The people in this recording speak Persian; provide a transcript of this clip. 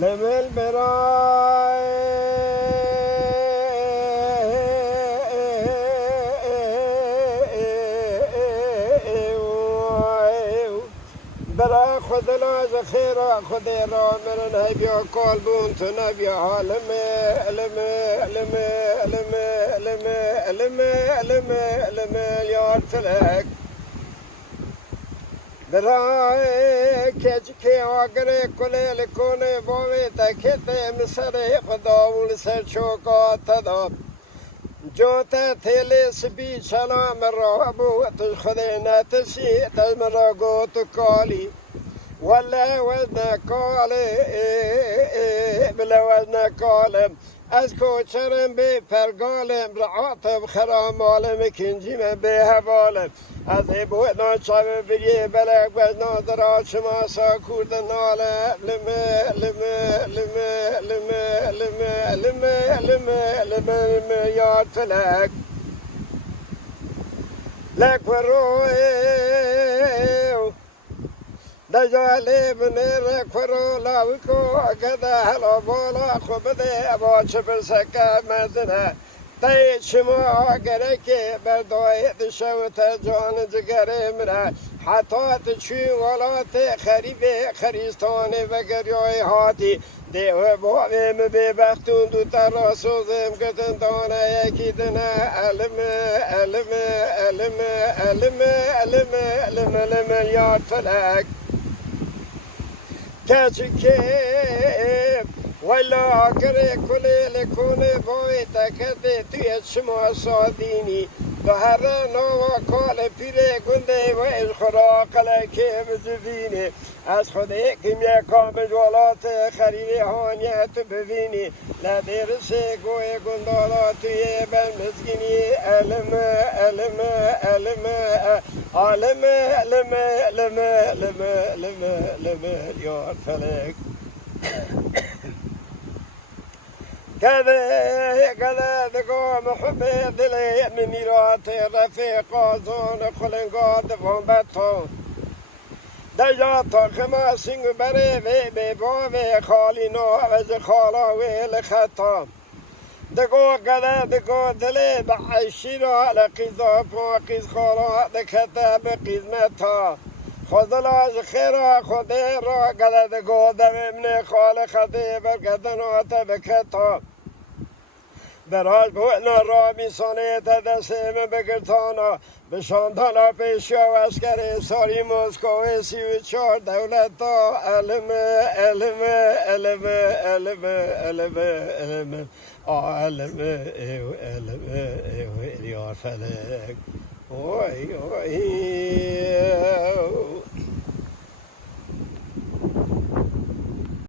لمل براي برا خود لاز خیرا خود را مرن هی بیا کال بون تو نبیا علمه علمه علمه علمه علمه علمه علمه علمه یار فلک برای کچکی آگره کلی لکنه باوی تکیت مسره خداول سر چوکات داد جوتا تیلی سبی سلام را بوت خود نتسی تزمرا گوت کالی ولا وزن کالی بلا وزن کالم از کوچرم به پرگالم رعاتم خرامالم کنجیم به حوالم از بود ناچه بریه بلک وزن درات شما سا کورد ناله لمه لمه لمه لمه لمه لمه لمه لمه یاد فلک لک و روی دجالی بنیر کرو لاوکو گده هلا بالا خوبده باچه برسکه مزنه تایید شما گرکی بردای دشوت جان جگره مره حتی تچوی ولات خریب خریستان و گریای هاتی دیو باویم ببختون دو تراسوزم کتن دانه یکی دنه علمه علمه علمه علمه علمه علمه علمه یاد فلک کچکی ولا کره کلی لکنه بای تکده توی شما سادینی به هر نوا کال پیره گنده و از خراق لکه بزبینی از خود یکیم یکا بجوالات خریب هانیت ببینی لدیر سه گوی گندالا توی بل مزگینی علمه علمه علمه علمه علمه علمه علمه علمه علمه یار فلک كذا دقوم محبي دلي من ميرات رفيق زون خلنقاد فون بطون دجاتا خما سنگ بري بي باوي خالي نو از خالا ويل خطا دقو كذا دقو دلي بعشي را لقيزا فوقيز خالا دكتا بقيزمتا خدلاج خيرا خدي را كذا دقو دمي من خال خدي بركتنات بكتا براج بودنا را میسانه دستم بگرتانا به شاندانا پیشیا و اسکر ساری مسکو 34 دولتا علمه علمه علمه علمه علمه علمه علمه ایو علمه ایو یار فلک اوی اوی